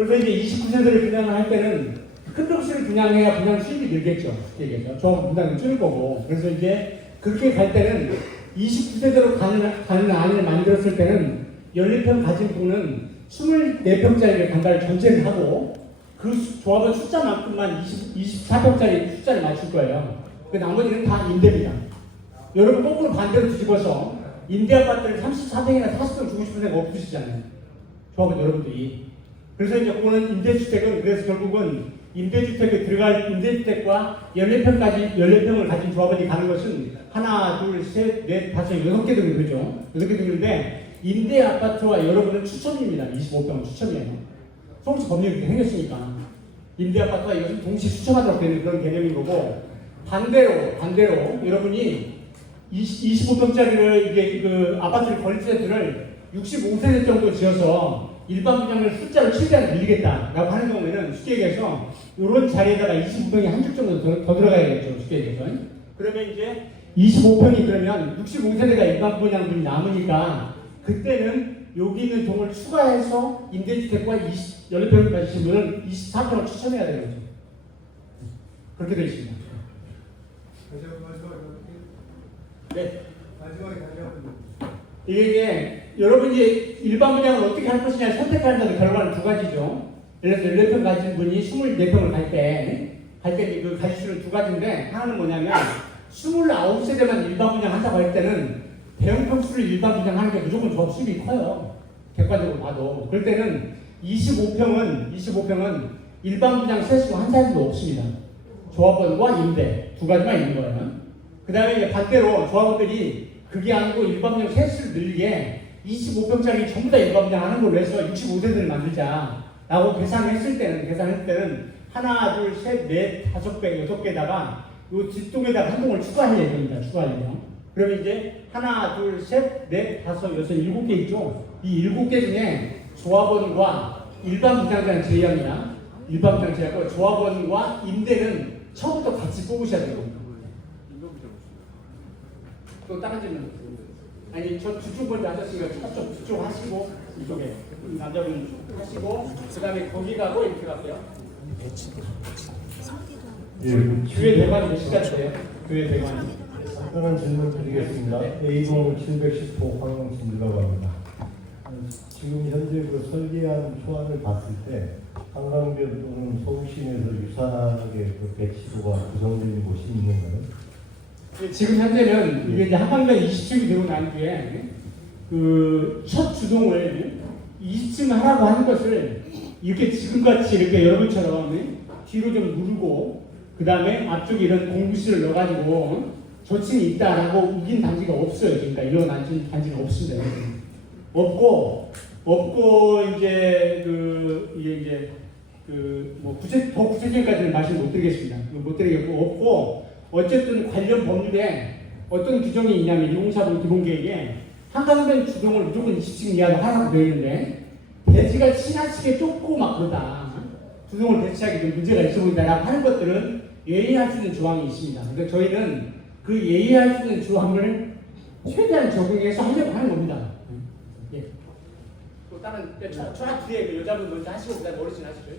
그래서 이제 29세대를 분양을 할 때는 큰 도시를 분양해야 분양 수입이 늘겠죠. 조합 분양은 줄 거고. 그래서 이제 그렇게 갈 때는 29세대로 가는 안을 만들었을 때는 14평 가진 분은 24평짜리를 간다를 전제를 하고 그 조합은 숫자만큼만 24평짜리 숫자를 맞출 거예요. 그 나머지는 다 임대입니다. 여러분 거꾸로 반대로 뒤집어서 임대 아파트를 34평이나 40평 주고 싶은 생각 없으시잖아요. 조합은 여러분들이. 그래서 이제 그거는 임대주택은 그래서 결국은 임대주택에 들어갈 임대주택과 14평을 가진 조합원이 가는 것은 하나, 둘, 셋, 넷, 다섯, 6개 등이 그죠? 6개 등인데 임대 아파트와 여러분은 추첨입니다. 25평은 추첨이에요. 서울시 법률이 그렇게 생겼으니까 임대 아파트와 이것은 동시 추첨하도록 되는 그런 개념인 거고 반대로 여러분이 25평짜리를 이게 그 아파트를 건립세트를 65세대 정도 지어서 일반 분양을 숫자를 최대한 늘리겠다라고 하는 경우에는 쉽게 얘기해서 이런 자리에다가 25평이 한 줄 정도 더 들어가야겠죠. 쉽게 얘기해서. 그러면 이제 25평이 그러면 65세대가 일반 분양분이 남으니까 그때는 여기 있는 동을 추가해서 임대주택과 14평을 가지신 분은 24평을 추천해야 되는 거죠. 그렇게 되어 있습니다. 네. 마지막에 다시 한번. 이게 여러분이 일반 분양을 어떻게 할 것이냐 선택하는 결과는 두 가지죠. 예를 들어서 14평 가진 분이 24평을 갈 때 그 가질 수는 두 가지인데 하나는 뭐냐면 29세대만 일반 분양 한다고 할 때는 대형 평수를 일반 분양하는 게 무조건 조합 수입이 커요. 객관적으로 봐도. 그럴 때는 25평은 일반 분양 세수가 한 사람도 없습니다. 조합원과 임대 두 가지만 있는 거예요. 그 다음에 이제 반대로 조합원들이 그게 아니고 일반 분양 세수를 늘리게 25평짜리 전부 다 일반 분양 하는 걸로 해서 65세대를 만들자라고 계산했을 때는 하나, 둘, 셋, 넷, 다섯 개, 6개에다가 요 뒷동에다가 한 동을 추가할 예정입니다. 추가하려면. 그러면 이제 하나, 둘, 셋, 넷, 다섯, 여섯, 7개 있죠. 이 7개 중에 조합원과 일반 분양자는 제외합니다. 일반 분양 제외하고 조합원과 임대는 처음부터 같이 뽑으셔야 되고. 또 다른 질문. 아니 저 뒤쪽 먼저 하셨으니까 저쪽 하시고 이쪽에 남자분 하시고 그 다음에 거기 가고 이렇게 갈게요. 예, 교회 대관이 몇 시까지예요? 교회 대관이. 간단한 질문 드리겠습니다. A동 710호 황영진이라고 합니다. 지금 현재 그 설계한 초안을 봤을 때 한강변 또는 서울시내에서 유사하게 그 배치도가 구성되는 곳이 있는가요? 지금 현재는 이게 이제 한강변 20층이 되고 난 뒤에 그 첫 주동을 20층 하라고 하는 것을 이렇게 지금같이 이렇게 여러분처럼 뒤로 좀 누르고 그 다음에 앞쪽에 이런 공구실을 넣어가지고 저층이 있다라고 우긴 단지가 없어요. 그러니까 이런 단지는 없습니다. 없고 이제 뭐 더 구체적인까지는 말씀 못 드리겠습니다. 못 드리겠고 없고 어쨌든 관련 법률에 어떤 규정이 있냐면 유공사분 기본계획에 한강변 주동을 무조건 20층 이하로 하라고 되어 있는데 대지가 지나치게 좁고 막 그러다 주동을 배치하기 좀 문제가 있어 보인다라고 하는 것들은 예의할 수 있는 조항이 있습니다. 그러니까 저희는 그 예의할 수 있는 조항을 최대한 적용해서 하려고 하는 겁니다. 예. 또 다른 저 뒤에 그 여자분 먼저 하시고 그다음 어르신 하시죠.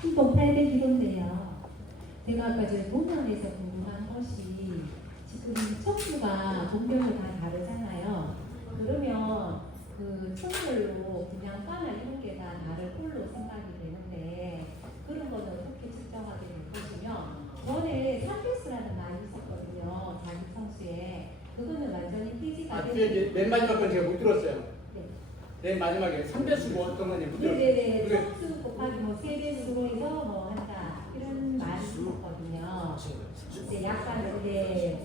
신동 801호인데요. 제가 아까 저 본원에서 궁금한 것이 지금 층수가 동별로 다 다르잖아요. 그러면 그 층별로 분양가나 이런 게 다 다를 걸로 생각이 되는데 그런 거는 어떻게 측정하게 될 것이며 전에 3배수라는 말이 있었거든요. 자기성수에 그거는 완전히 폐지가 뒤에 맨 마지막 건 제가 못 들었어요. 네. 맨 마지막에 3배수 뭐 어떤 건지 못 들었어요. 네네네. 성수 곱하기 뭐 3배수로 해서 뭐 한다 이런 말이 있었거든요. 이제 약간 이제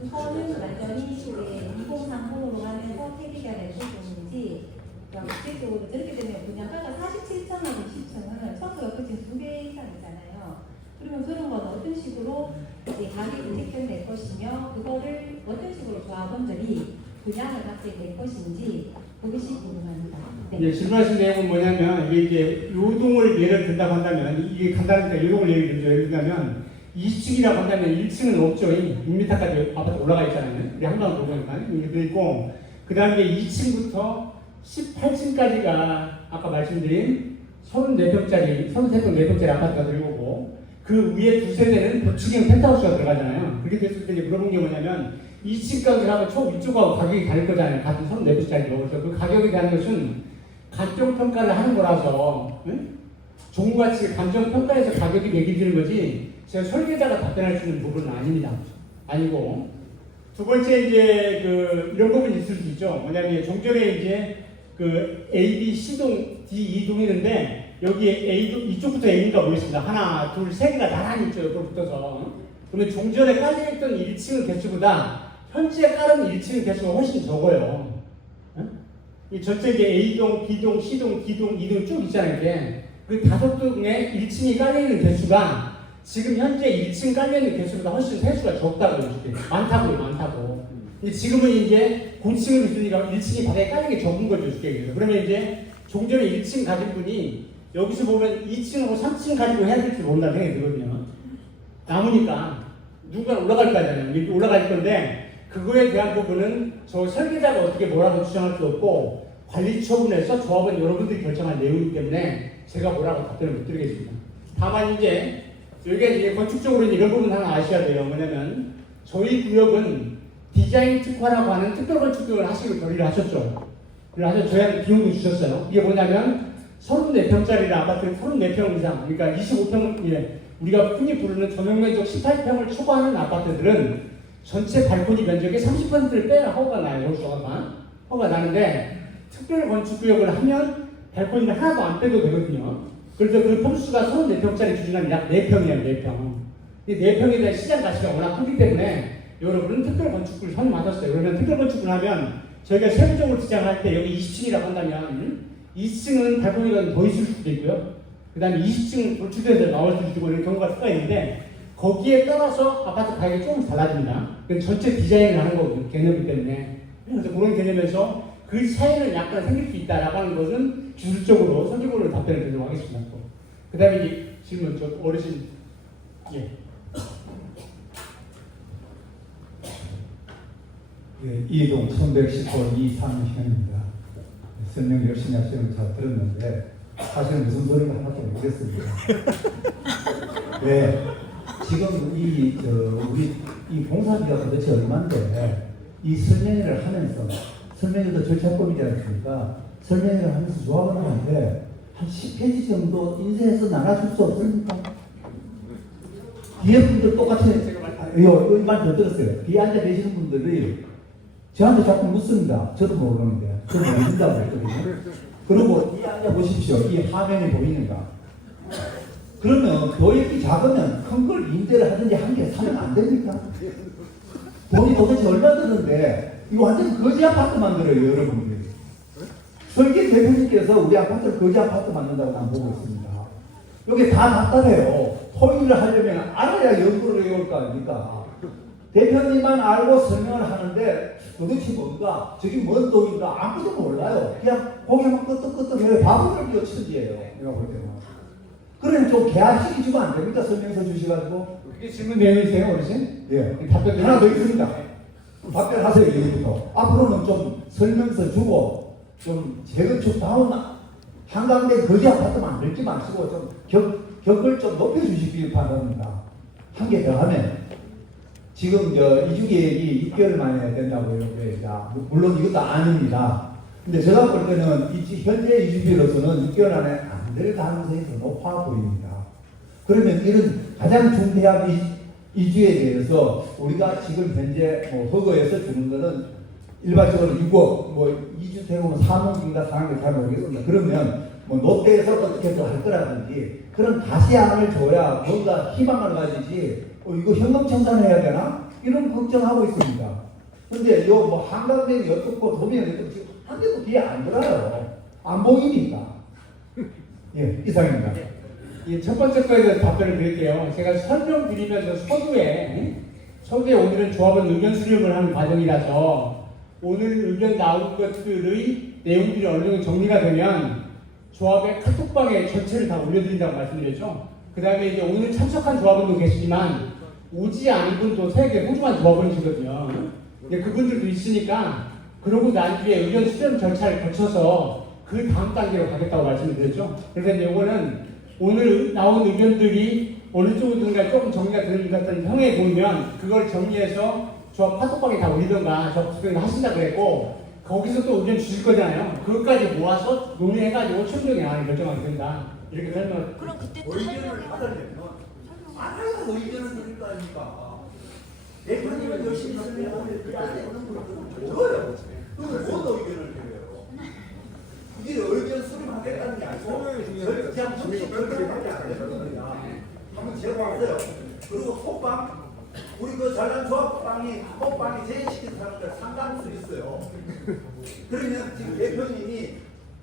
그거는 완전히 2030으로 가면서 폐기가 될 부분인지 구체적으로 저렇게 되면 분양가가 47,000원 20층은 청구가 그중 2배 이상이잖아요. 그러면 그런 건 어떤 식으로 이제 가격이 책정될 것이며 그거를 어떤 식으로 조합원들이 분양을 받게 될 것인지 그것이 궁금합니다. 네. 예, 질문하신 내용은 뭐냐면 이게 이제 요동을 예를 든다고 한다면 이게 간단하니까 요동을 예를 들죠. 예를 들면 20층이라고 한다면 1층은 없죠. 6m까지 아파트 올라가 있잖아요. 우리 한강 보니까 이렇게 돼 있고 그 다음에 2층부터 18층까지가 아까 말씀드린 34평짜리, 33평 아파트가 들어오고 그 위에 두 세대는 보충형 펜트하우스가 들어가잖아요. 그렇게 됐을 때 이제 물어본 게 뭐냐면 2층 가격하고 초 위쪽하고 가격이 다를 거잖아요. 같은 34평짜리로. 그래서 그 가격에 대한 것은 감정평가를 하는 거라서 종부가치 감정평가에서 가격이 매겨지는 거지 제가 설계자가 답변할 수 있는 부분은 아닙니다. 아니고 두 번째 이제 이런 부분이 있을 수 있죠. 뭐냐면 종전에 이제 A, B, C동, D 2동이 있는데 여기에 A동 이쪽부터 A가 보겠습니다. 하나, 둘, 세 개가 나란히 있죠. 옆으로 붙어서. 그러면 종전에 깔려있던 1층의 개수보다 현재 깔은 1층의 개수가 훨씬 적어요. 이 전체 이제 A동, B동, C동, D동, E동 쭉 있잖아요. 이게 그 5동에 1층이 깔려있는 개수가 지금 현재 1층 깔려있는 개수보다 훨씬 세수가 적다고 이렇게 많다고. 지금은 이제 고층을 있으니까 1층이 바닥에 깔린 게 적은 거죠. 쉽게 그러면 이제 종전에 1층 가진 분이 여기서 보면 2층하고 3층 가지고 해야 될지 모른다는 생각이 들거든요. 남으니까 누군가 올라갈 거잖아요. 이렇게 올라갈 건데 그거에 대한 부분은 저 설계자가 어떻게 뭐라고 주장할 수 없고 관리 처분에서 조합은 여러분들이 결정할 내용이기 때문에 제가 뭐라고 답변을 못 드리겠습니다. 다만 이제 여기가 이제 건축적으로 이런 부분 하나 아셔야 돼요. 뭐냐면 저희 구역은 디자인 특화라고 하는 특별 건축을 하시고 결의를 하셨죠. 그래서 저희한테 비용도 주셨어요. 이게 뭐냐면 34평짜리 아파트 34평 이상, 그러니까 25평, 우리가 흔히 부르는 전용 면적 18평을 초과하는 아파트들은 전체 발코니 면적의 30%를 빼야 허가가 나요. 허가가 나는데 특별 건축구역을 하면 발코니를 하나도 안 빼도 되거든요. 그래서 그 평수가 34평짜리 기준은 약 4평이에요. 4평. 이 4평에 대한 시장 가치가 워낙 크기 때문에 여러분은 특별 건축구를 선임받았어요. 그러면 특별 건축을 하면 저희가 세부적으로 지정할 때 여기 20층이라고 한다면 2층은 발코니가 더 있을 수도 있고요. 그 다음에 20층 돌출돼서 나올 수 있고 이런 경우가 수가 있는데 거기에 따라서 아파트 가격이 조금 달라집니다. 전체 디자인을 하는 거거든요. 개념이기 때문에. 그래서 그런 개념에서 그 차이는 약간 생길 수 있다라고 하는 것은 기술적으로 선제적으로 답변을 드리도록 하겠습니다. 그 다음에 이제 질문, 저 어르신. 예. 네, 이동 1110호 이상현입니다. 설명 열심히 하시는 거 잘 들었는데 사실은 무슨 소리인가 하나도 모르겠습니다. 왜 지금 우리 이 공사비가 도대체 얼마인데 이 설명회를 하면서 설명회도 절차법이지 않습니까? 설명회를 하면서 조합을 하는데 한 10페이지 정도 인쇄해서 나눠줄 수 없습니까? 뒤에 분들 똑같이 이 말 더 들었어요. 뒤에 앉아 계시는 분들이 저한테 자꾸 묻습니다. 저도 모르는데 저도 모른다고 했거든요. 그리고 이 앉아 보십시오. 이 화면이 보이는가? 그러면 교역이 작으면 큰 걸 임대를 하든지 한 개 사면 안 됩니까? 돈이 도대체 얼마 드는데 이거 완전 거지 아파트 만들어요, 여러분들이. 설계 대표님께서 우리 아파트를 거지 아파트 만든다고 난 보고 있습니다. 여기 다 간단해요. 토의를 하려면 알아야 연구를 해올 거 아닙니까? 대표님만 알고 설명을 하는데 도대체 뭔가 저기 뭔 돈인가 아무도 몰라요. 그냥 고개만 끄덕끄덕해요. 바보들 끼어치지예요. 내가 볼 때는. 그러면 좀 개화시키주면 안 됩니까? 설명서 주셔가지고. 그게 질문 내용이세요, 어르신? 예. 답변 하나 더 있습니다. 답변하세요, 여기부터. 앞으로는 좀 설명서 주고 좀 재건축다운 한강대 거지 아파트 만들지 마시고 좀 격을 좀 높여주시길 바랍니다. 한 개 더 하면 지금 이주 계획이 6개월 만에 된다고 이렇게 물론 이것도 아닙니다. 근데 제가 볼 때는 현재 이주비로서는 6개월 안에 안 될 가능성이 더 높아 보입니다. 그러면 이런 가장 중대한 이주에 대해서 우리가 지금 현재 허가에서 주는 거는 일반적으로 6억, 2주택이면 3억인가 4억인가 잘 모르겠습니다. 그러면 롯데에서 어떻게 할 거라든지 그런 가시안을 줘야 뭔가 희망을 가지지 이거 현금 청산해야 되나? 이런 걱정하고 있습니다. 근데 한강대는 어떻고 도면이 어떻고 지금 한 개도 뒤에 안 들어요. 안 보이니까. 예, 이상입니다. 예, 첫 번째 거에 대해서 답변을 드릴게요. 제가 설명드리면서 서두에 오늘은 조합은 의견 수렴을 하는 과정이라서 오늘 의견 나온 것들의 내용들이 어느 정도 정리가 되면 조합의 카톡방에 전체를 다 올려드린다고 말씀드렸죠. 그 다음에 이제 오늘 참석한 조합원도 계시지만 오지 않은 분도 세계 소중한 조합원이시거든요. 그분들도 있으니까 그러고 난 뒤에 의견 수렴 절차를 거쳐서 그 다음 단계로 가겠다고 말씀드렸죠. 그래서 이제 이거는 오늘 나온 의견들이 어느 쪽이든가 조금 정리가 되는 것 같은 형에 보면 그걸 정리해서 조합 파톡방에 다 올리던가 접수를 하신다 그랬고 거기서 또 의견 주실 거잖아요. 그것까지 모아서 논의해가지고 최종의 안을 결정하게 된다. 이렇게 설명. 그럼 그때 또 의견을 설명을 받으려면 많아야 의견을 드릴 거 아닙니까? 대표님은 열심히 설명하는데 그 안에 있는 분들은 적어요. 그럼 뭔 의견을 드려요? 이게 의견 수렴하겠다는 게 아니고 그냥 정식 결정밖에 안 되는 겁니다. 한번 제가 봤어요. 그리고 호빵 우리 그 잘난 조합방이 호빵이 제시킨 사람들 상당수 있어요. 그러면 지금 대표님이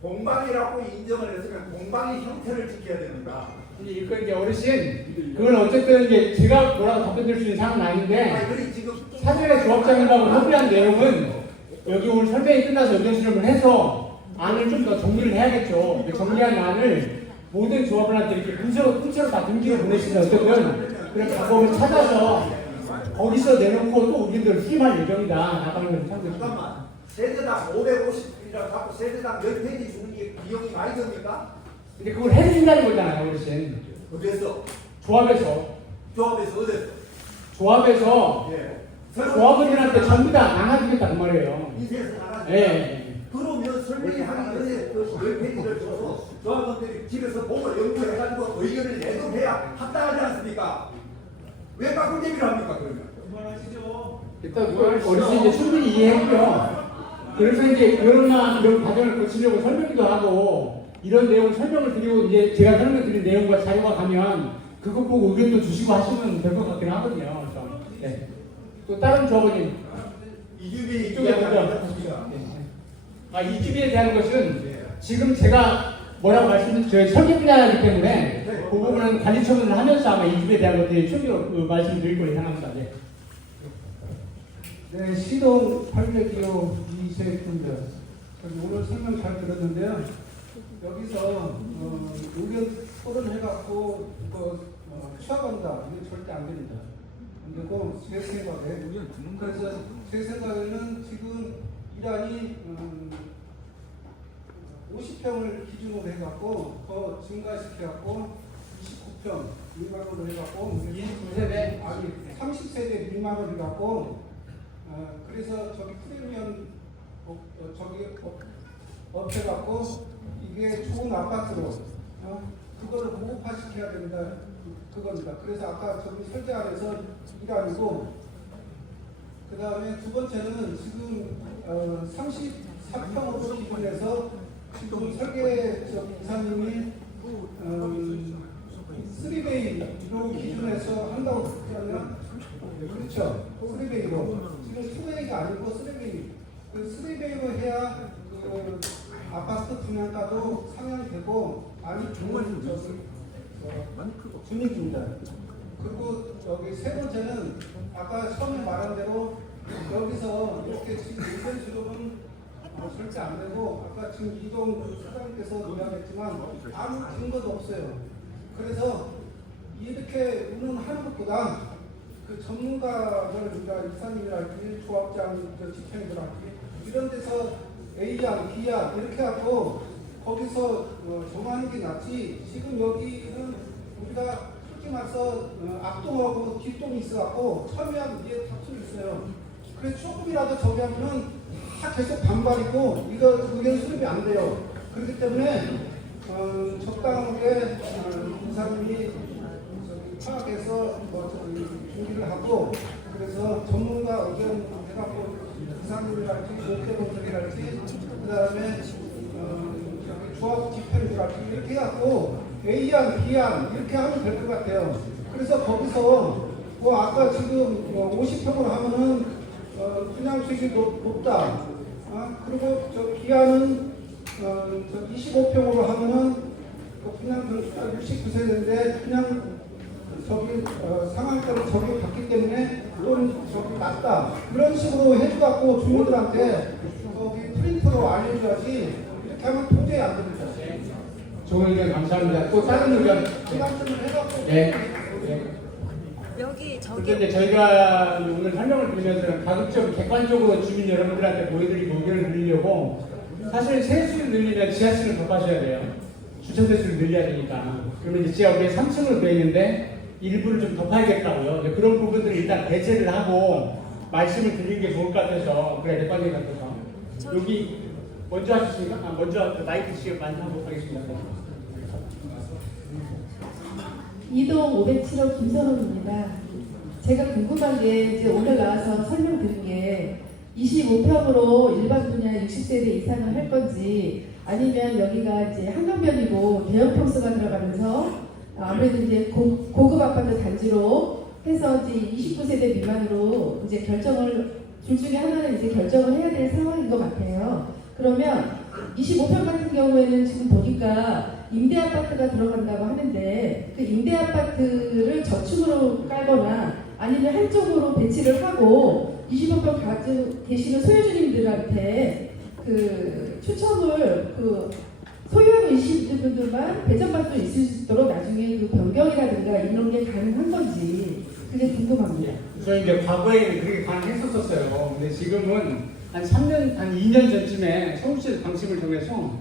공방이라고 인정을 했으면 공방의 형태를 지켜야 됩니다. 이거 이제 어르신, 그건 어쨌든 이제 제가 뭐라고 답변 드릴 수 있는 상황은 아닌데, 아니, 그리고 지금 사전에 조합장님하고 협의한 내용은 여기 오늘 설명이 끝나서 의견 수렴을 해서 안을 좀 더 정리를 해야겠죠. 정리한 안을 모든 조합원한테 이렇게 문서로 다 등기를 보내시면 어쨌든 그런 방법을 찾아서 거기서 내놓고 또 우리들 수임할 예정이다. 나가는 걸 참고해 주십시오. 잠깐만 세대당 550이라고 갖고 세대당 몇 페이지 주는 게 비용이 많이 듭니까? 근데 그걸 해주신다는 거잖아요, 어르신. 어디서? 조합에서. 조합에서 어디서? 조합에서 예. 조합원들한테 전부 다 나눠주겠다 그 말이에요. 인쇄해서 나가죠. 예. 그러면 설명이 하기 전에 그 페이지를 줘서 조합원들이 집에서 보고 연구해가지고 의견을 내놓해야 합당하지 않습니까? 왜 깎을제비를 합니까 그러면? 일단 어르신 이제 충분히 이해했고요. 그래서 이제 이런 과정을 거치려고 설명도 하고 이런 내용 설명을 드리고 이제 제가 설명드린 내용과 자료가 가면 그것 보고 의견도 주시고 하시면 될 것 같긴 하거든요. 그래서 네. 또 다른 조합원님 이주빈이 이쪽에 먼저. 이주빈에 대한 것은 지금 제가 뭐라고 저희 설계 분야이기 때문에 그 부분은 관리 처분을 하면서 아마 이주빈에 대한 것들이 충분히 말씀드릴 거예요. 생각합니다. 네. 네, 시동 800기호 이세군들 오늘 설명 잘 들었는데요. 여기서 의견 토론해갖고 취합한다. 이건 절대 안 됩니다. 안 되고 제 생각에 그래서 제 생각에는 지금 이란이 50평을 기준으로 해갖고 더 증가시켜갖고 29평 미만으로 해갖고 29세대 아니 30세대 미만으로 해갖고 그래서 저기 프리미엄 저기 업해갖고 이게 좋은 아파트로 그거를 고급화시켜야 된다 그겁니다. 그래서 아까 저기 설계안에서 일환이고 그 다음에 두 번째는 지금 33평으로 기준해서 지금 설계 이사님이 3베이로 기준해서 한다고 그러면 그렇죠. 3베이로 지금 2베이가 아니고 3베이 그 3베이로 해야 그 아파트 분양가도 상향이 되고 많이 좋은 분위기입니다. 그리고 여기 세 번째는 아까 처음에 말한 대로 여기서 이렇게 지금 의견 수렴은 절대 안 되고 아까 지금 이동 사장님께서 이야기했지만 아무 근거도 없어요. 그래서 이렇게 운운하는 것보다 그 전문가들 그러니까 이사님이랄지 조합장 집행들할지 이런 데서 A양, B양 이렇게 하고 거기서 정하는 게 낫지. 지금 여기는 우리가 솔직히 말해서 앞동하고 뒷동이 있어갖고 첨예한 위에 다툼이 있어요. 그래서 조금이라도 저기 하면은 다 계속 반발이고 이거 의견 수립이 안 돼요. 그렇기 때문에 적당하게 이사님이 파악해서 준비를 하고 그래서 전문가 의견 해갖고 이사님이랄지 목표분들이랄지 그 다음에 조합 집행들할지 이렇게 해갖고 A안, B안 이렇게 하면 될 것 같아요. 그래서 거기서 아까 지금 50평으로 하면은 분양수익이 높다. 그리고 저 B안은 25평으로 하면은 그냥 69세대인데 그냥 저기 상한가로 저기 갔기 때문에 돈 저기 낮다. 그런 식으로 해줘갖고 주민들한테 저기 프린트로 알려줘야지 이렇게 하면 도저히 안 됩니다. 좋은 의견 감사합니다. 또 다른 의견. 부담 좀 해갖고 네. 네. 여기 저기 그런데 이제 저희가 오늘 설명을 드리면서는 가급적 객관적으로 주민 여러분들한테 보여드리고 의견을 드리려고 사실 세수를 늘리면 지하실을 더 빠셔야 돼요. 주차 대수를 늘려야 되니까. 그러면 이제 지하 위에 3층으로 되어 있는데 일부를 좀 더 파야겠다고요. 이제 그런 부분들을 일단 배제를 하고 말씀을 드리는 게 좋을 것 같아서 그래 객관적인 것 같아서 여기 먼저 하시겠습니까? 먼저 마이크 시간 많이 하도록 하겠습니다. 이동 507호 김선호입니다. 제가 궁금한 게 이제 오늘 나와서 설명드린 게 25평으로 일반 분야 60세대 이상을 할 건지 아니면 여기가 이제 한강변이고 대형 평수가 들어가면서 아무래도 이제 고급 아파트 단지로 해서 이제 29세대 미만으로 이제 결정을 둘 중에 하나는 이제 결정을 해야 될 상황인 것 같아요. 그러면 25평 같은 경우에는 지금 보니까 임대 아파트가 들어간다고 하는데 그 임대 아파트를 저축으로 깔거나 아니면 한쪽으로 배치를 하고 25평 가지고 계시는 소유주님들한테 그 추첨을 그 소유하고 계신 분들만 배정받을 수 있도록 나중에 그 변경이라든가 이런 게 가능한 건지 그게 궁금합니다. 저희 이제 과거에는 그렇게 가능했었어요. 근데 지금은 한 3년, 한 2년 전쯤에 서울시에서 방침을 정해서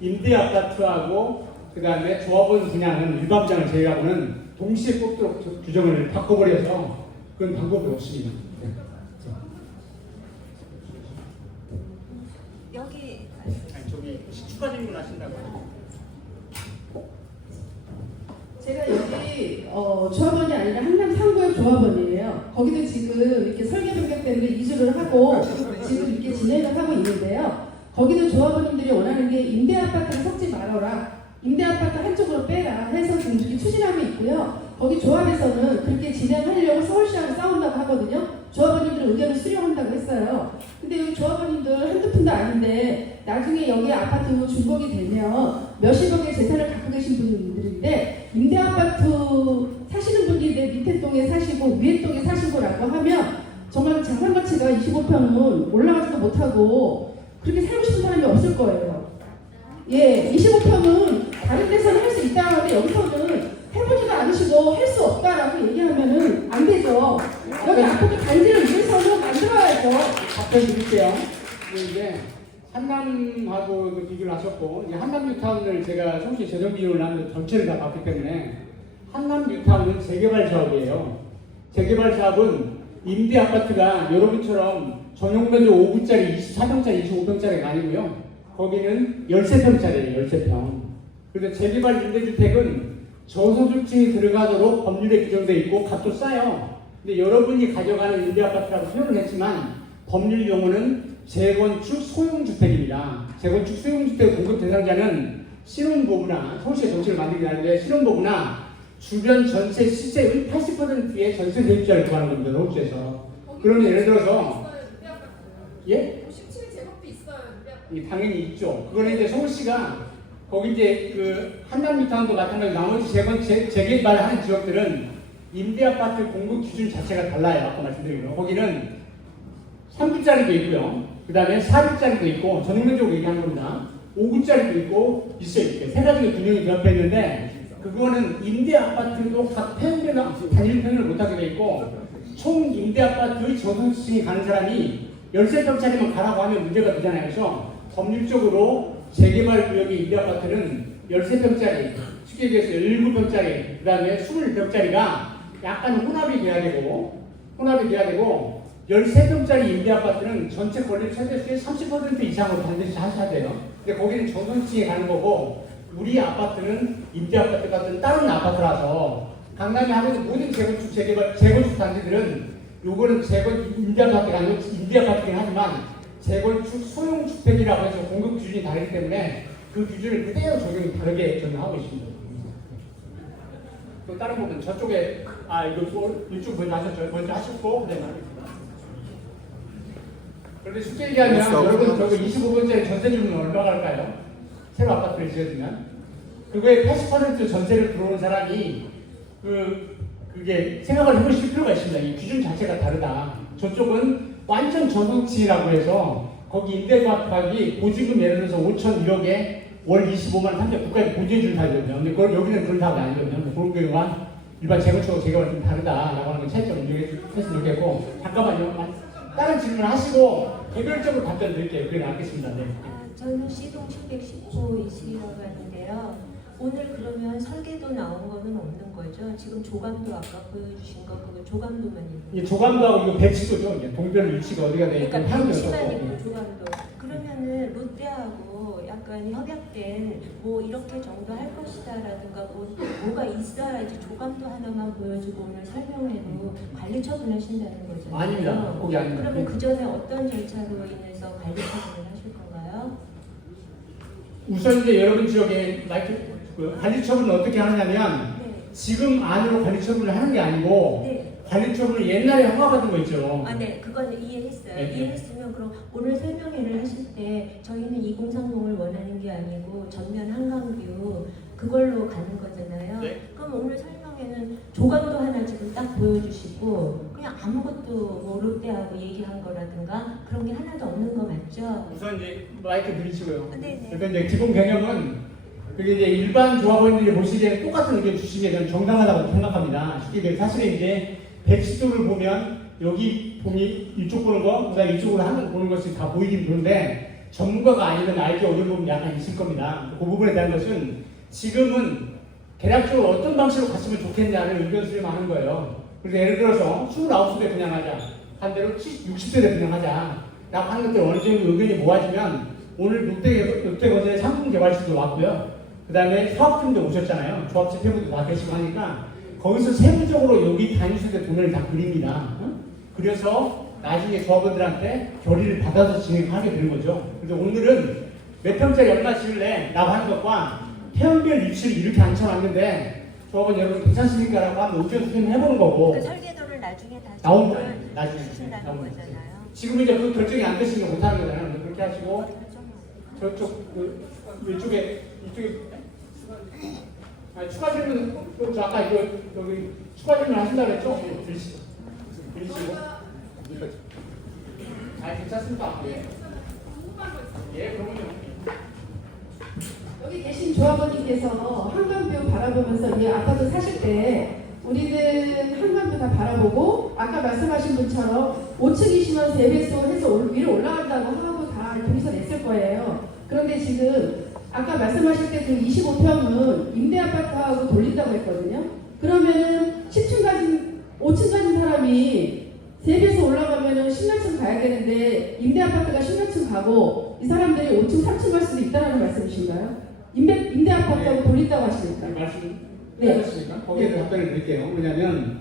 임대 아파트하고 그 다음에 조합원 분양은 일반장을 제외하고는 동시에 뽑도록 규정을 바꿔버려서 그건 방법이 없습니다. 여기 아니, 저기 추가 질문 하신다고요? 제가 여기 조합원이 아니라 한남 3구역 조합원이에요. 거기도 지금 이렇게 설계 변경 때문에 이주를 하고 지금 이렇게 진행을 하고 있는데요. 거기도 조합원님들이 원하는 게 임대 아파트를 섞지 말아라. 임대 아파트 한쪽으로 빼라 해서 지금 이렇게 추진하고 있고요. 거기 조합에서는 그렇게 진행하려고 서울시하고 싸운다고 하거든요. 조합원님들 의견을 수렴한다고 했어요. 근데 여기 조합원님들 한두 푼도 아닌데 나중에 여기 아파트 준공이 되면 몇십억의 재산을 갖고 계신 분들인데 임대 아파트 사시는 분이 내 밑에 동에 사시고 위에 동에 사시고라고 하면 정말 자산 가치가 25평은 올라가지도 못하고 그렇게 살고 싶은 사람이 없을 거예요. 예, 25평은 다른 데서는 할 수 있다 하는데 여기서는 해보지도 않으시고 할 수 없다라고 얘기하면은 안 되죠. 여기 아파트 단지를 위해서는 만들어야죠. 답변 드릴게요. 이제 한남하고도 비교를 하셨고 이제 한남 뉴타운을 제가 서울시 재정비용을 하는 전체를 다 봤기 때문에 한남 뉴타운은 재개발 사업이에요. 재개발 사업은 임대 아파트가 여러분처럼 전용 면적 5구짜리, 24평짜리, 25평짜리가 아니고요. 거기는 13평짜리예요. 13평. 그래서 재개발 임대주택은 저소득층이 들어가도록 법률에 규정되어 있고 값도 싸요. 근데 여러분이 가져가는 임대아파트라고 표현을 했지만 법률 용어는 재건축 소형주택입니다. 재건축 소형주택 공급 대상자는 신혼부부나 서울시의 정책을 만들긴 하는데 신혼부부나 주변 전체 시세의 80%의 전세 세입자를 구하는 겁니다. 서울시에서. 그러면 예를 들어서 예? 57제곱도 있어요. 당연히 있죠. 그거는 이제 서울시가 거기 이제 그 한남뉴타운도 마찬가지로 나머지 재개발하는 지역들은 임대아파트 공급 기준 자체가 달라요. 아까 말씀드린 거. 거기는 3구짜리도 있고요. 그 다음에 4구짜리도 있고 전용면적으로 얘기하는 겁니다. 5구짜리도 있고 있어요. 이렇게 세 가지가 균형이 결합해 있는데 그거는 임대아파트도 각 평면을 단일 평면을 못하게 돼 있고 총 임대아파트의 저소득층이 가는 사람이 13평짜리만 가라고 하면 문제가 되잖아요. 그래서 법률적으로 재개발 구역의 임대아파트는 13평짜리, 쉽게 얘기해서 17평짜리, 그 다음에 21평짜리가 약간 혼합이 돼야 되고 13평짜리 임대아파트는 전체 건립 세대수의 30% 이상으로 반드시 하셔야 돼요. 근데 거기는 저소득층이 가는 거고 우리 아파트는 임대아파트 같은 다른 아파트라서 강남에 하는 모든 재건축 단지들은 요거는 임대아파트가 아니고 임대아파트긴 하지만 재건축 소형주택이라고 해서 공급 기준이 다르기 때문에 그 기준을 그대로 적용이 다르게 저는 하고 있습니다. 또 다른 부분 저쪽에 이쪽 먼저 하셨죠? 먼저 하셨고 네 하겠습니다. 그런데 쉽게 얘기하면 여러분 저거 25번짜리 전세주는 얼마 갈까요? 새로 아파트를 지어주면 그거에 80% 전세를 들어오는 사람이 그게 생각을 해보실 필요가 있습니다. 이 기준 자체가 다르다. 저쪽은 완전 저소득층이라고 해서 거기 임대가격이 보증금 예를 들어서 5천 1억에 월 25만 3천 국가에서 보조해주는 사이거든요. 근데 여기는 그런 사업이 아니거든요. 그런 경우가 일반 재건축하고 제가 좀 다르다라고 하는 건 차이점을 인정했으면 좋겠고, 잠깐만요. 다른 질문 하시고 개별적으로 답변 드릴게요. 그게 낫겠습니다. 네. 저는 C동 710호 이시라고 하는데요. 오늘 그러면 설계도 나온 거는 없는 거죠? 지금 조감도 아까 보여주신 거 그거 조감도만 있는 이 조감도하고 이거 배치도죠. 이제 동별 위치가 어디가 돼 있고 그러니까 하는 벤치만 거죠. 있고 조감도. 그러면은 롯데하고 약간 협약된 뭐 이렇게 정도 할 것이다라든가 뭐가 있어야지 조감도 하나만 보여주고 오늘 설명해도 관리 처분하신다는 거잖아요. 아닙니다. 거기 아닙니다. 그러면 그 전에 어떤 절차로 인해서 관리 처분을 하실 건가요? 우선 이제 여러분 지역에 그 관리 처분을 어떻게 하느냐면 네. 지금 안으로 관리 처분을 하는 게 아니고 네. 관리 처분을 옛날에 허가받은 거 있죠. 아, 네, 그건 이해했어요. 네. 이해했으면 그럼 오늘 설명회를 하실 때 저희는 2030을 원하는 게 아니고 전면 한강뷰 그걸로 가는 거잖아요. 네. 그럼 오늘 설명회는 조감도 하나 지금 딱 보여주시고 그냥 아무것도 뭐 롯데하고 얘기한 거라든가 그런 게 하나도 없는 거 맞죠? 우선 이제 마이크 들이시고요. 네네. 그러니까 이제 기본 개념은 그게 이제 일반 조합원들이 보시기에 똑같은 의견 주시기에 저는 정당하다고 생각합니다. 쉽게 얘기해 사실은 이제 배치도를 보면 여기 봉이 이쪽 보는 거, 그다음에 이쪽으로 하는 보는 것이 다 보이긴 보는데 전문가가 아니면 알기 어려운 부분이 약간 있을 겁니다. 그 부분에 대한 것은 지금은 대략적으로 어떤 방식으로 갔으면 좋겠냐는 의견 수렴하는 거예요. 그래서 예를 들어서 29세대 분양하자, 반대로 60세대 분양하자 라고 하는 것들 어느 정도 의견이 모아지면 오늘 롯데건설의 상품 개발실도 왔고요. 그 다음에 사업팀도 오셨잖아요. 조합 집회부도 다 계시고 하니까 거기서 세부적으로 여기 단위수대 돈을 다 그립니다. 그래서 나중에 조합원들한테 결의를 받아서 진행하게 되는 거죠. 그래서 오늘은 몇 평짜리 얼마 지을래? 라고 하는 것과 태연별 위치를 이렇게 앉혀놨는데 조합원 여러분 괜찮습니까? 라고 하면 의견 수렴 해보는 거고 그 설계도를 나중에 다시 나옵니다. 나중에 주신다는 나옵니다. 거잖아요. 지금 이제 그 결정이 안 되시면 못하는 거잖아요. 그렇게 하시고 저쪽 그 이쪽에 추가 질문 저 아까 이거 여기 추가 질문 하신다고 했죠? 들으시고 괜찮습니까? 예 그러면요. 여기 계신 조합원님께서 한강뷰 바라보면서 이 아파트 사실 때 우리는 한강뷰 다 바라보고 아까 말씀하신 분처럼 5층이시면 3배수 해서 위로 올라간다고 하고 다 동의서 냈을 거예요. 그런데 지금 아까 말씀하실 때 그 25평은 임대아파트하고 돌린다고 했거든요. 그러면은 10층 가진 5층 가진 사람이 3배수 올라가면은 10몇 층 가야 되는데 임대아파트가 10몇 층 가고 이 사람들이 5층 3층 갈 수도 있다는 말씀이신가요? 임대아파트하고 돌린다고 하시니까. 말씀 네. 하셨습니까? 거기에 답변을 드릴게요. 왜냐하면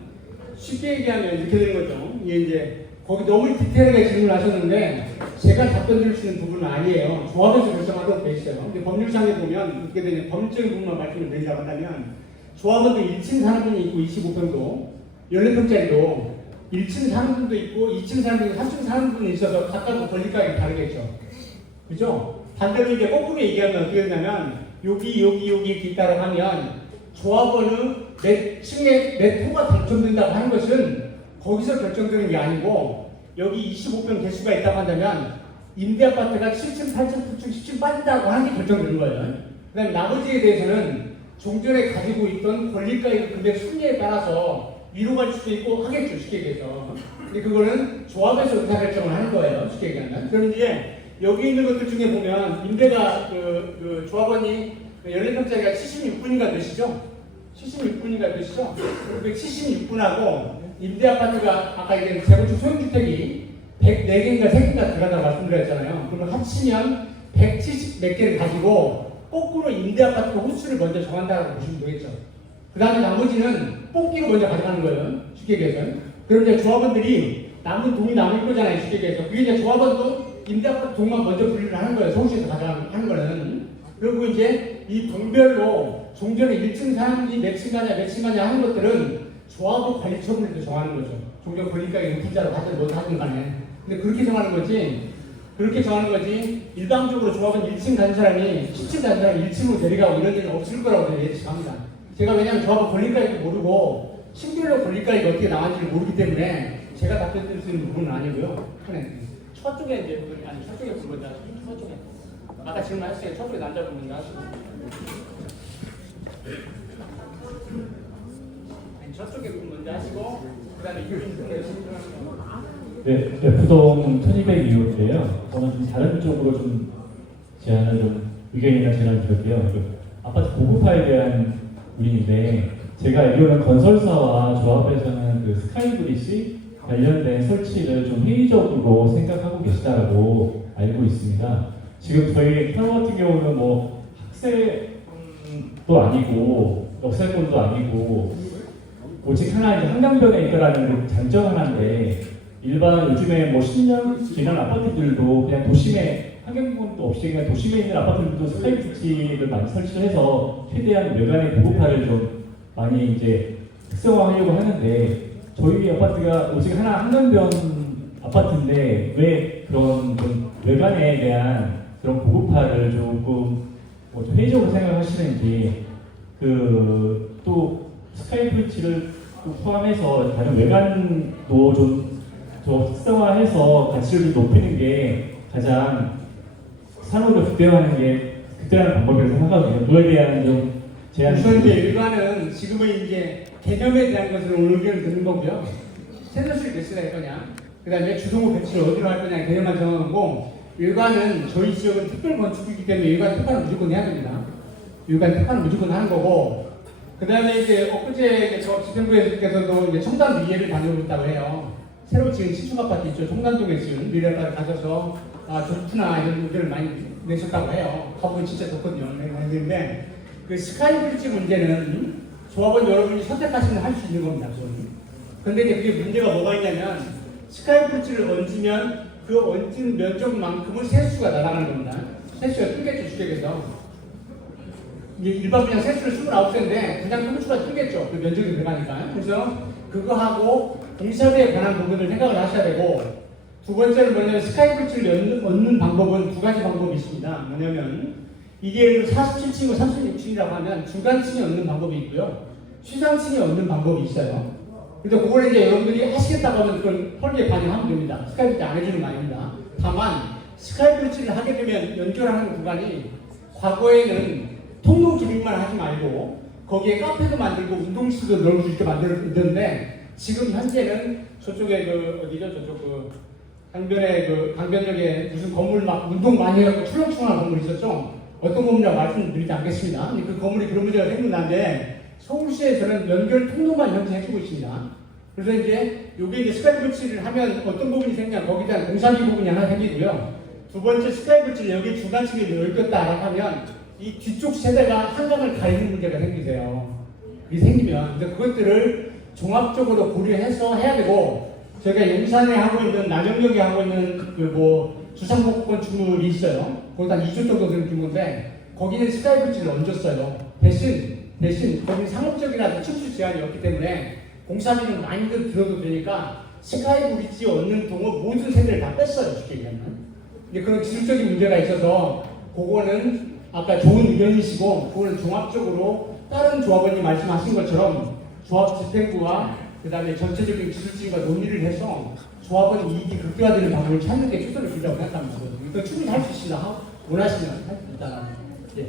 쉽게 얘기하면 이렇게 되는 거죠. 이게 이제 거기 너무 디테일하게 질문을 하셨는데 제가 답변 드릴 수 있는 부분은 아니에요. 조합에서 결정하도록 돼 있어요. 근데 법률상에 보면 이렇게 되는 법률적인 부분만 말씀을 드리자고 한다면 조합원도 1층 사는 분이 있고 25평도 14평짜리도 1층 사는 분도 있고 2층 사는 분이 3층 사는 분이 있어서 각각 권리가격이 다르겠죠. 그죠? 반대로 이제 거꾸로 얘기하면 어떻게 되냐면 여기 이렇게 있다고 하면 조합원은 몇 층에 몇 호가 당첨된다고 하는 것은 거기서 결정되는 게 아니고 여기 25평 개수가 있다고 한다면 임대아파트가 7층, 8층, 9층, 10층 빠진다고 하는 게 결정되는 거예요. 그 다음에 나머지에 대해서는 종전에 가지고 있던 권리가액 금액 순위에 따라서 위로 갈 수도 있고 하겠죠, 쉽게 얘기해서. 근데 그거는 조합에서 의사결정을 하는 거예요, 쉽게 얘기하면. 그럼 이제 여기 있는 것들 중에 보면 임대가 그 조합원이 14평짜리가 76분인가 되시죠? 76분인가 되시죠? 그 76분하고 임대아파트가 아까 얘기한 재건축 소형주택이 104개인가 3개인가 들어간다고 말씀드렸잖아요. 그러면 합치면 170 몇 개를 가지고 거꾸로 임대아파트 호수를 먼저 정한다고 보시면 되겠죠. 그 다음에 나머지는 뽑기로 먼저 가져가는 거예요. 쉽게 얘기해서. 그럼 이제 조합원들이 남은 돈이 남을 거잖아요. 쉽게 얘기해서. 그게 이제 조합원도 임대아파트 돈만 먼저 분리를 하는 거예요. 서울시에서 가져가는 거는. 그리고 이제 이 동별로 종전에 1층 사는지 몇 층 가냐 하는 것들은 조합원 관리 처분을 정하는 거죠. 종전 권리가액 높은자로 하든 뭐 하든 간에. 근데 그렇게 정하는 거지. 일방적으로 조합원 1층 가는 사람이 10층 가는 사람이 1층으로 내려가고 이런 일은 없을 거라고 저는 예측합니다. 제가 왜냐하면 조합원 권리가액도 모르고 신별로 권리가액이 어떻게 나왔는지를 모르기 때문에 제가 답변 드릴 수 있는 부분은 아니고요. 저쪽에 이제 아니 저쪽에 분들 저쪽에 아까 질문하셨어요. 저쪽에 남자분들 하시고 저쪽에 분 먼저 하시고 그다음에 유인 분에서 신청하는 거. 네, F동 1202호인데요. 저는 좀 다른 쪽으로 좀 제안을 좀 의견이나 제안을 드릴게요. 그 아파트 고급화에 대한 문의인데 제가 알기로는 건설사와 조합에서는 그 스카이브리지 관련된 설치를 좀 회의적으로 생각하고 계시다라고 알고 있습니다. 지금 저희 타워 같은 경우는 뭐 학생도 아니고 역세권도 아니고 오직 하나 이제 한강변에 있다라는 그 장점 하나인데 일반 요즘에 뭐 10년 지난 아파트들도 그냥 도심에 환경분도 없이 그냥 도심에 있는 아파트들도 스카이브리지를 많이 설치를 해서 최대한 외관의 고급화를 좀 많이 이제 특성화하려고 하는데 저희 아파트가 오직 하나 한강변 아파트인데 왜 그런 좀 외관에 대한 그런 고급화를 조금 좀 회의적으로 생각하시는지 그 또 스카이브리지를 포함해서 다른 외관도 좀 특성화해서 가치를 높이는 게 가장 산업을 극대화하는 방법이라고 생각하거든요. 그거에 대한 좀 제안. 우선 이제 일반은 지금은 이제 개념에 대한 것을 오늘 의견을 듣는 거고요. 세대수를 몇 세대 할 거냐, 그 다음에 주동호 배치를 어디로 할 거냐 개념만 정하고 일반은 저희 지역은 특별 건축이기 때문에 일반 특판은 무조건 해야 됩니다. 일반 특판은 무조건 하는 거고 그 다음에 이제 엊그제 저 지정부에서도 이제 청담 미래를 다녀오셨다고 해요. 새로 지은 신축 아파트 있죠. 청담동에 지은 미래 아파트 가셔서 좋구나 이런 의견을 많이 내셨다고 해요. 가보면 진짜 좋거든요. 그런데 그 스카이브리지 문제는 조합원 여러분이 선택하시면 할 수 있는 겁니다. 그런데 이제 그게 문제가 뭐가 있냐면 스카이브리지를 얹으면 그 얹은 면적만큼은 세수가 날아가는 겁니다. 세수가 뜨겠죠, 주택에서. 일반 그냥 세수를 29세인데 그냥 건축가 뜨겠죠. 그 면적이 들어가니까. 그래서 그거 하고 공사비에 관한 부분을 생각을 하셔야 되고 두 번째는 뭐냐면 스카이브리지를 얻는 방법은 두 가지 방법이 있습니다. 뭐냐면 이게 47층이고 36층이라고 하면 중간층이 얻는 방법이 있고요. 취상층이 얻는 방법이 있어요. 그래서 그걸 이제 여러분들이 하시겠다고 하면 그건 헐리에 반영하면 됩니다. 스카이브리지 안 해주는 거 아닙니다. 다만 스카이브리지를 하게 되면 연결하는 구간이 과거에는 통로 기능만 하지 말고 거기에 카페도 만들고 운동실도 넣을 수 있게 만들었는데 지금 현재는 저쪽에 그 어디죠? 저쪽 그 강변역에 무슨 건물 막 운동 많이 해갖고 출렁출렁한 건물 있었죠? 어떤 건물이라고 말씀드리지 않겠습니다. 근데 그 건물이 그런 문제가 생긴다는데 서울시에서는 연결 통로만 현재 해주고 있습니다. 그래서 이제 요게 이제 스카이브리지를 하면 어떤 부분이 생기냐 거기다 공사비 부분이 하나 생기고요. 두 번째 스카이브리지를 여기 중간층에 넓혔다 하면 이 뒤쪽 세대가 한강을 가리는 문제가 생기세요. 그게 생기면 근데 그것들을 종합적으로 고려해서 해야 되고 저희가 용산에 하고 있는 남영역에 하고 있는 그 뭐 주상복권 건축물이 있어요. 거기다 2조 정도 되는 규모인데 거기는 스카이브리지를 얹었어요. 대신 거기는 상업적이라서 층수 제한이 없기 때문에 공사비는 많이 들어도 되니까 스카이브리지 얹는 동안 모든 세대를 다 뺐어요. 쉽게 얘기하면. 근데 그런 기술적인 문제가 있어서 그거는 아까 좋은 의견이시고 그거는 종합적으로 다른 조합원님 말씀하신 것처럼 조합집행부와 그 다음에 전체적인 기술진과 논의를 해서 조합원 이익이 극대화되는 방법을 찾는 게 최선을 기라고 생각합니다. 이거 충분히 할 수 있습니다. 원하시면 할 수 있다. 네.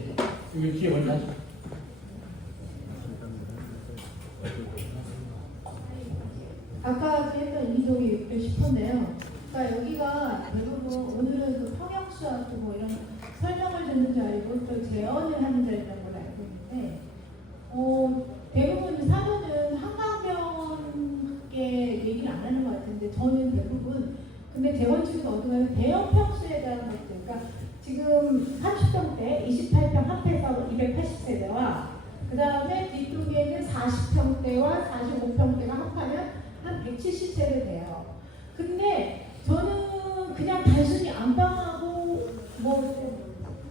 여기 뒤에 먼저 하시죠. 아까 했던 이동이 싶었네요. 그러니까 여기가 대부분 오늘은 그 평형수하고 뭐 이런 설명을 듣는 자리고 또 재언을 하는 자리라는 걸 알고 있는데 대부분 사전은 한강변에 얘기를 안 하는 것 같은데 저는 대부분 근데 재원칙은 어디 가면 대형 평수에 대한 것들 그러니까 지금 30평대 28평 합해서 280세대와 그 다음에 뒤쪽에는 40평대와 45평대가 합하면 한 170세대 돼요. 근데 저는 그냥 단순히 안방하고 뭐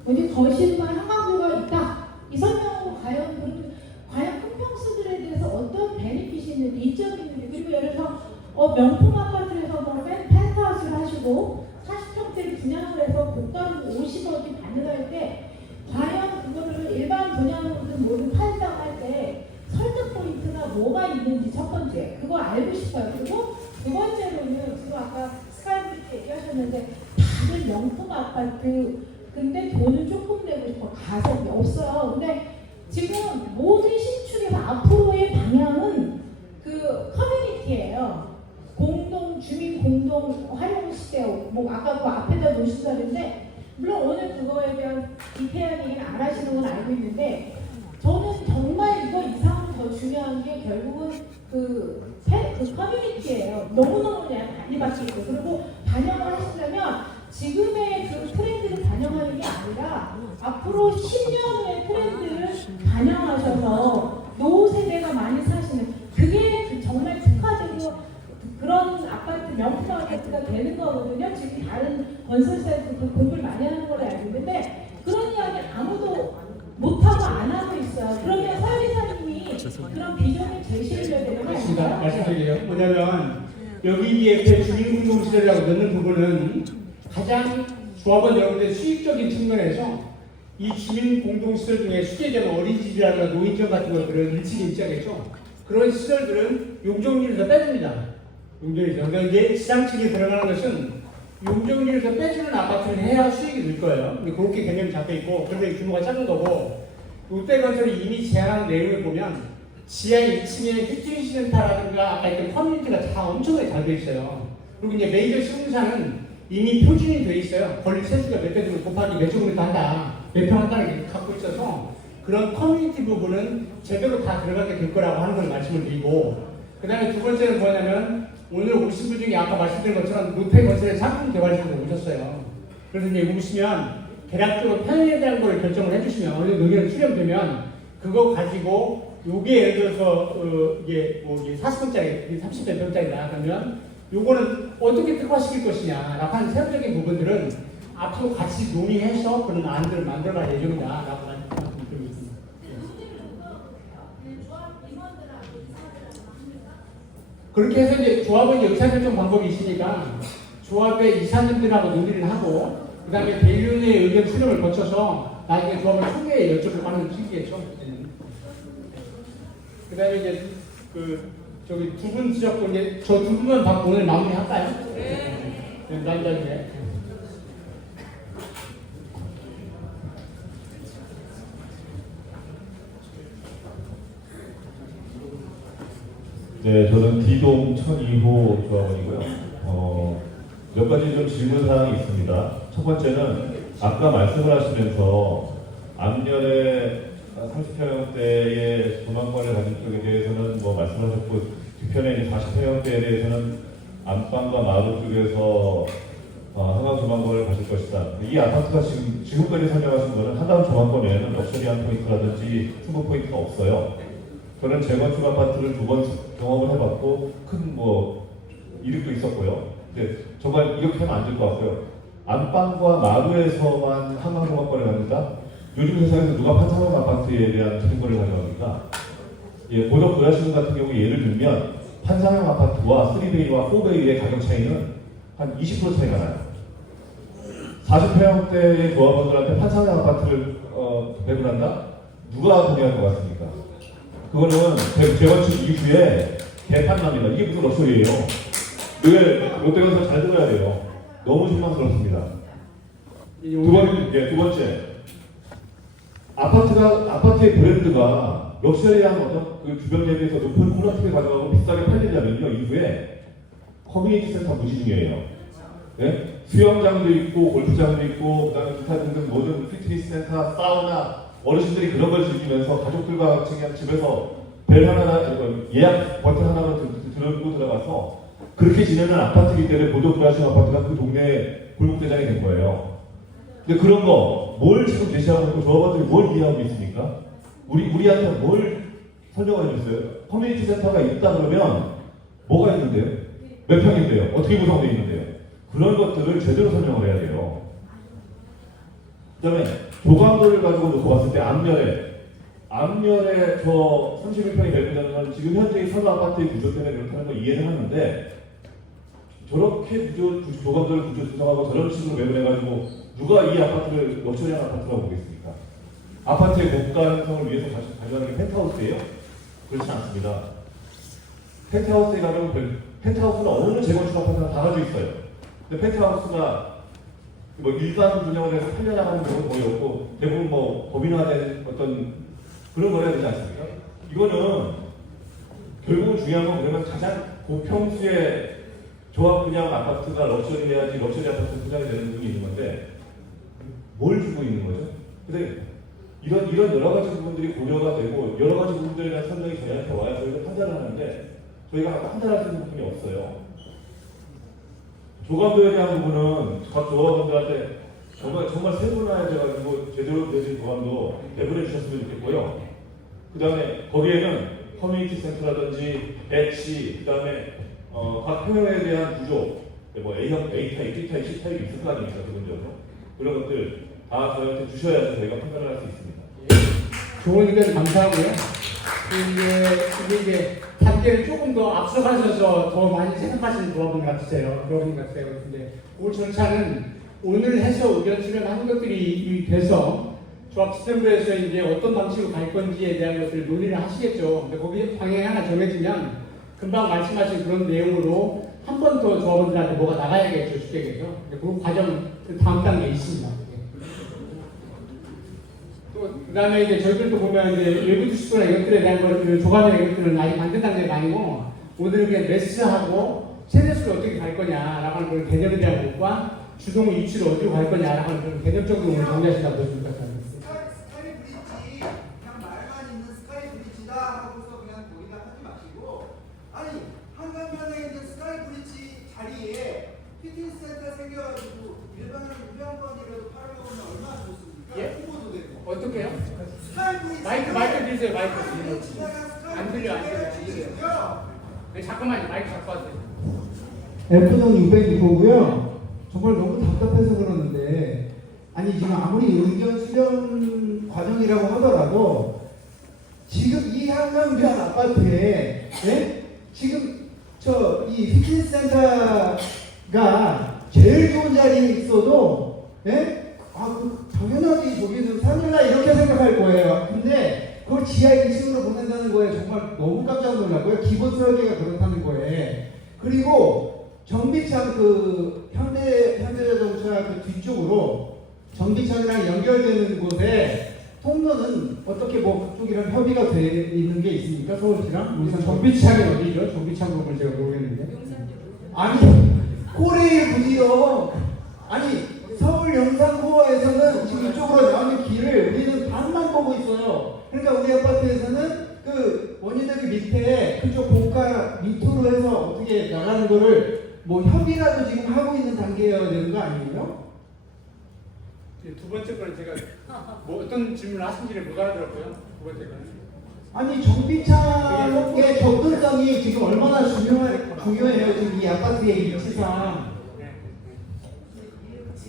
어디 거실만 한강뷰가 있다 이 설명하고 과연 큰 평수들에 대해서 어떤 베네핏이 있는지 이점이 있는지 그리고 예를 들어서 명품 아파트에서 뭐 펜트하우스를 하시고 40평대를 분양을 해서 고가로 50억이 반영할 때 과연 그거를 일반 분양으로든 뭐든 판다고 할 때 설득 포인트가 뭐가 있는지 첫 번째 그거 알고 싶어요. 그리고 두 번째로는 지금 아까 스카이브리지 얘기하셨는데 다들 명품 아파트 근데 돈을 조금 내고 싶어 가성비 없어요. 근데 지금 모든 신축에서 앞으로의 방향은 뭐 아까 그 앞에다 놓으신다는데 물론 오늘 그거에 대한 디테일한 얘기는 안 하시는 건 알고 있는데 저는 정말 이거 이상으로 더 중요한 게 결국은 그 커뮤니티예요. 너무너무 그냥 많이 바뀌고 그리고 반영을 하시려면 지금의 그 트렌드를 반영하는 게 아니라 앞으로 10년 후의 트렌드를 반영하셔서 노후 세대가 많이 사시는 그게 정말 특화되고 그런 아파트 명품 아파트가 되는 거거든요. 지금 다른 건설사에서 그 공부를 많이 하는 걸로 알고 있는데 그런 이야기 아무도 못하고 안 하고 있어요. 그러면 사회사님이 그런 비전을 제시해줘야 되는 거 맞습니다. 아닌가요? 말씀드릴게요. 뭐냐면 여기 옆에 주민공동시설이라고 넣는 부분은 가장 조합원 여러분들 수익적인 측면에서 이 주민공동시설 중에 수혜자는 어린이집이라든가 노인정 같은 것들은 일찍 입장했죠. 그런 시설들은 용적률에서 빼줍니다. 용적률에서. 그러니까 이제 시장 측에 들어가는 것은 용적률에서 빼주는 아파트를 해야 수익이 늘 거예요. 근데 그렇게 개념이 잡혀 있고, 그런데 규모가 작은 거고, 롯데건설이 이미 제안한 내용을 보면 지하 2층에 휴증시센터라든가 아까 했던 커뮤니티가 다 엄청나게 잘 돼 있어요. 그리고 이제 메이저 시공사는 이미 표준이 돼 있어요. 건립 세수가 몇 대를 곱하기 몇 제곱미터 한다, 몇 평 한다는 게 갖고 있어서 그런 커뮤니티 부분은 제대로 다 들어가게 될 거라고 하는 걸 말씀을 드리고, 그 다음에 두 번째는 뭐냐면 오늘 오신 분 중에 아까 말씀드린 것처럼 롯데건설의 상품 개발실에 오셨어요. 그래서 이제 오시면 대략적으로 편의에 대한 걸 결정을 해주시면 어느 정도 의견이 수렴되면 그거 가지고 요게 예를 들어서 이게 뭐 이게 40평짜리, 30몇 평짜리다 그러면 요거는 어떻게 특화시킬 것이냐 라고 하는 세부적인 부분들은 앞으로 같이 논의해서 그런 안들을 만들어갈 예정이다라고 말씀드리고 있습니다. 그렇게 해서 이제 조합은 의사결정 방법이 있으니까 조합의 이사님들하고 논의를 하고 그 다음에 대의원의 의견 수렴을 거쳐서 나중에 조합을 초기에 여쭤보고 하는 시기겠죠. 그 다음에 이제 저기 두 분 지적도 이제 저 두 분만 받고 오늘 마무리할까요? 네. 남자 중에. 네, 저는 D동 1002호 조합원이고요. 몇 가지 좀 질문 사항이 있습니다. 첫 번째는 아까 말씀을 하시면서 앞면에 30평형대의 조망권을 가진 쪽에 대해서는 뭐 말씀하셨고 뒤편에 있는 40평형대에 대해서는 안방과 마루 쪽에서 한강 조망권을 가질 것이다. 이 아파트가 지금까지 설명하신 거는 한강 조망권 외에는 럭셔리한 포인트라든지 승부 포인트가 없어요. 저는 재건축 아파트를 2번 경험을 해봤고 큰 뭐 이득도 있었고요. 근데 정말 이렇게 하면 안 될 것 같고요. 안방과 마루에서만 한강 조망권을 갖는다? 요즘 세상에서 누가 판상형 아파트에 대한 특권을 가져갑니까? 예, 고덕 고야시군 같은 경우 예를 들면 판상형 아파트와 3베이와 4베이의 가격 차이는 한 20% 차이가 나요. 40평형대의 조합원들한테 판상형 아파트를 배분한다? 누가 동의할 것 같습니까? 그거는 재건축 이후에 개판납니다. 이게 무슨 럭셔리예요? 늘 롯데건설 잘 들어야 돼요. 너무 실망스럽습니다. 두 번째. 아파트의 브랜드가 럭셔리한 어떤 그 주변 대비해서 높은 퀄리티를 가져가고 비싸게 팔리려면요, 이후에 커뮤니티 센터 무시 중이에요. 네? 수영장도 있고, 골프장도 있고, 그 다음에 기타 등등 모든 피트니스 센터, 사우나, 어르신들이 그런 걸 즐기면서 가족들과 그냥 집에서 벨 하나, 예약 버튼 하나만 들고 들어가서 그렇게 지내는 아파트이기 때문에 고덕 브라시 아파트가 그 동네에 골목대장이 된 거예요. 근데 그런 거, 뭘 지금 제시하고 있고 조합원들이 뭘 이해하고 있습니까? 우리한테 뭘 설명을 해줬어요? 커뮤니티 센터가 있다 그러면 뭐가 있는데요? 몇 평인데요? 어떻게 구성되어 있는데요? 그런 것들을 제대로 설명을 해야 돼요. 그 다음에 조감도를 가지고 놓고 봤을 때 앞면에 저 31평이 매매되는 건 지금 현재 선호 아파트의 구조 때문에 그렇다는 거 이해는 하는데 저렇게 조감도를 구조 조정하고 저런 식으로 매매해가지고 누가 이 아파트를 럭셔리한 아파트라고 보겠습니까? 아파트의 고가 형성을 위해서 가져가는 게 펜트하우스예요? 그렇지 않습니다. 펜트하우스에 가면 펜트하우스는 어느 재건축 아파트나 다 가지고 있어요. 근데 펜트하우스가 뭐 일반 분양을 해서 팔려나가는 경우는 거의 없고 대부분 뭐 법인화된 어떤 그런 걸 해야 되지 않습니까? 이거는 결국은 중요한 건 그러면 가장 고평수의 조합 그냥 아파트가 럭셔리 해야지 럭셔리 아파트 분양이 되는 부분이 있는 건데 뭘 주고 있는 거죠? 근데 이런 여러 가지 부분들이 고려가 되고 여러 가지 부분들에 대한 설명이 저희한테 와야 저희가 판단을 하는데 저희가 판단할 수 있는 부분이 없어요. 조감도에 대한 부분은 각 조합원들한테 정말 세분화해져가지고 제대로 되신 조감도 배분해 주셨으면 좋겠고요. 그 다음에 거기에는 커뮤니티 센터라든지 배치, 그 다음에 각 평형에 대한 구조, 뭐 A형, A타입, B타입, C타입이 있을 거 아닙니까, 기본적으로. 그런 것들 다 저희한테 주셔야지 저희가 판단을 할 수 있습니다. 좋은 의견 감사하고요. 이게 단계를 조금 더 앞서가셔서 더 많이 생각하시는 조합원 같으세요. 조합원 같으세요. 근데 그 절차는 오늘 해서 의견 수렴하는 것들이 돼서 조합시스템부에서 이제 어떤 방식으로 갈 건지에 대한 것을 논의를 하시겠죠. 근데 거기에 방향이 하나 정해지면 금방 말씀하신 그런 내용으로 한 번 더 조합원들한테 뭐가 나가야겠죠, 쉽게겠죠. 그 과정 다음 단계에 있습니다. 또 그다음에 이제 저희들도 보면 이제 외부 주식이나 이것들에 대한 그 조감이나 이것들은 아직 만든 단계가 아니고 오늘은 그냥 매스하고 세대수를 어떻게 갈 거냐라고 하는 그런 개념에 대한 것과 주동 위치를 어디로 갈 거냐라고 하는 그런 개념적으로 오늘 정리하신다고 보여줍니다. 스카이 브릿지 그냥 말만 있는 스카이 브릿지다 하고서 그냥 거기다 하지 마시고 아니 한강변에 있는 스카이 브릿지 자리에 피트니스 센터 생겨가지고 일반 무료권이라도 팔아먹으면 얼마나 좋습니까? 예? 홍보도 되고 어떻게요? 스카이 브릿지 마이크 드리세요. 마이크. 안 들려, 안 들려. 네, 잠깐만요. 마이크 갖고 와주세요. F동 602호고요. 정말 너무 답답해서 그러는데 아니 지금 아무리 의견 수렴 과정이라고 하더라도 지금 이 한강변 아파트에 예? 지금 이 피트니스 센터가 제일 좋은 자리에 있어도 예? 당연하지 저기는 산일라 이렇게 생각할 거예요. 근데 그걸 지하 2층으로 보낸다는 거에 정말 너무 깜짝 놀랐고요. 기본 설계가 그렇다는 거에 그리고 정비창 현대자동차 그 뒤쪽으로 정비창이랑 연결되는 곳에 통로는 어떻게 뭐 그쪽이랑 협의가 돼 있는 게 있습니까? 서울시랑? 우선 정비창이 어디죠? 정비창 부분 제가 모르겠는데. 아니 코레일 부지요. 아니 서울 영산고에서는 지금 이쪽으로 나오는 길을 우리는 반만 보고 있어요. 그러니까 우리 아파트에서는 그 원희대교 밑에 그쪽 고가 밑으로 해서 어떻게 나가는 거를 뭐 협의라도 지금 하고 있는 단계여야 되는 거 아니에요? 두 번째 거는 제가 뭐 어떤 질문을 하신지를 못 알아들었고요. 두 번째 거는. 아니 정비창의 접근성이 지금 얼마나 중요해요. 지금 이 아파트의 위치상.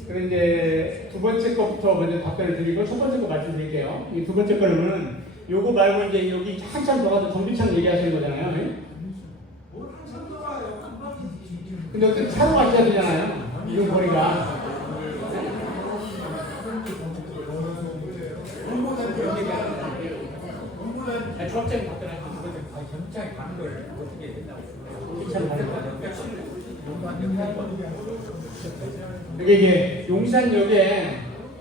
그럼 이제 두 번째 거부터 먼저 답변을 드리고 첫 번째 거 말씀드릴게요. 이 두 번째 거는 요거 말고 이제 여기 한참 더 가서 정비창 얘기하시는 거잖아요. 뭘 한참 돌아요 근데 어떻게 차로 가셔야 되잖아요. 이런 거리가. 조합장님 답변하시죠. 두 번째 거. 정비창에 가는 걸 어떻게 된다고. 정비창 가는 거. 이게 용산역에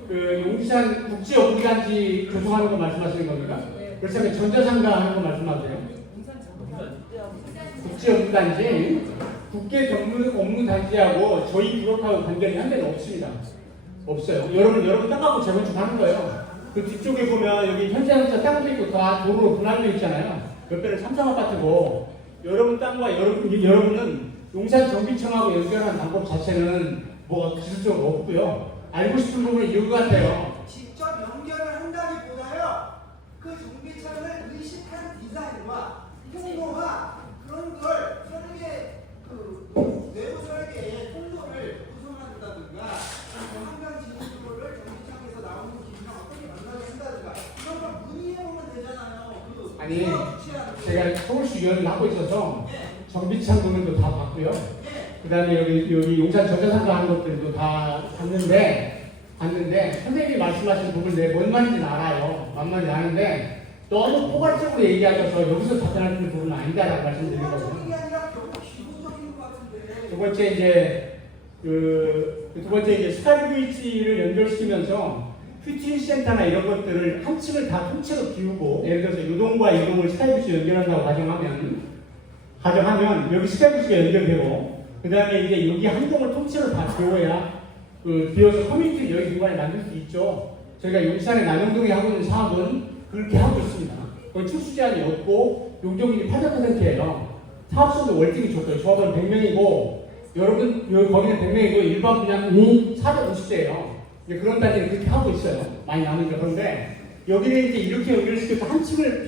그 용산 국제업무단지 조성하는 거 말씀하시는 겁니까? 그렇다면 전자상가 하는 거 말씀하세요? 국제업무단지 국계 업무단지하고 저희 구역하고 관계는 한 대는 없습니다. 없어요. 여러분 땅 갖고 재건축하는 거예요. 그 뒤쪽에 보면 여기 현장자 땅도 있고 다 도로로 분할되어 있잖아요. 옆에는 삼성아파트고 여러분 땅과 여러분은 용산 정비청하고 연결하는 방법 자체는 뭐 기술적으로 없고요. 알고 싶은 부분은 이거 같아요. 직접 연결을 한다기보다요 그 정비창을 의식한 디자인과 통로와 그런 걸 설계 내부 설계에 통로를 구성한다든가 한강 진입로를 정비창에서 나오는 길이랑 어떻게 만나게 한다든가 이런 걸 문의해오면 되잖아요. 아니 제가 서울시 위원을 하고 있어서 정비창 부분도 다 봤고요. 그 다음에 여기 용산 전자상가 하는 것들도 다 봤는데 선생님이 말씀하신 부분 내가 뭔 말인지는 알아요. 만만히 아는데 너무 포괄적으로 얘기하셔서 여기서 답변할 수 있는 부분은 아니다라고 말씀드리는 거거든요. 두 번째 이제 두 번째 이제 스카이브리지를 연결시키면서 퓨티니스 센터나 이런 것들을 한 층을 다 통째로 비우고 예를 들어서 요동과 이동을 스카이브리지 연결한다고 가정하면 여기 스카이브리지가 연결되고 그 다음에 이제 여기 한 동을 통째로 다 비워야 비워서 커뮤니티를 여기 공간에 만들 수 있죠. 저희가 용산의 남영동에 하고 있는 사업은 그렇게 하고 있습니다. 그건 출수 제한이 없고 용적률이 800%예요. 사업성도 월등히 좋고요. 조합원 100명이고 여러분 여기 거기는 100명이고 일반 분양이 450대예요. 그런 단지는 그렇게 하고 있어요. 많이 나누죠. 그런데 여기는 이제 이렇게 연결시켜서 한 층을